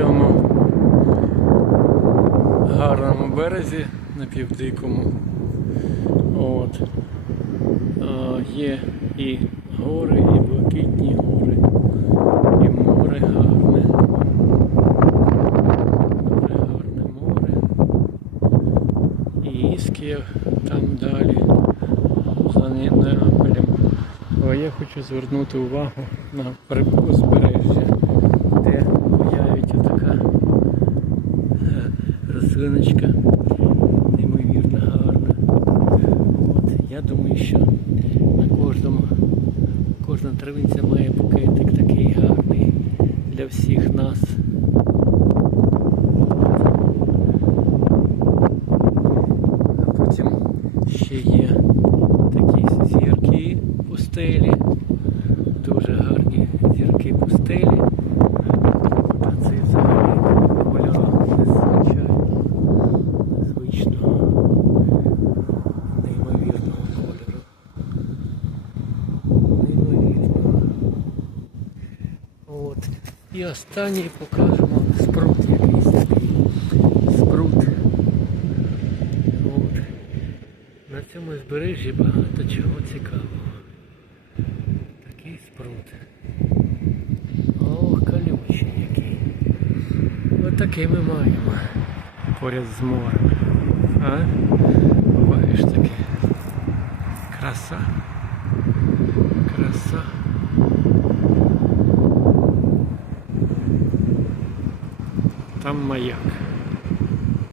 цьому гарному березі напівдикому. От. А, є і гори, і блакитні гори, і море гарне. Дуже гарне море. І Іскія там далі за Неаполем. Але я хочу звернути увагу на при- узбережжя, рослиночка неймовірно гарна. От, я думаю, що на кожному кожна травинця має букетик такий гарний для всіх нас. А потім ще є такі зірки пустелі, І останній покажемо спрут якийсь такий. Спрут. От. На цьому збережжі багато чого цікавого. Такий спрут. Ох, колючий який. Ось такий ми маємо поряд з морем. А? Буваєш таке. Краса. Краса. Там маяк.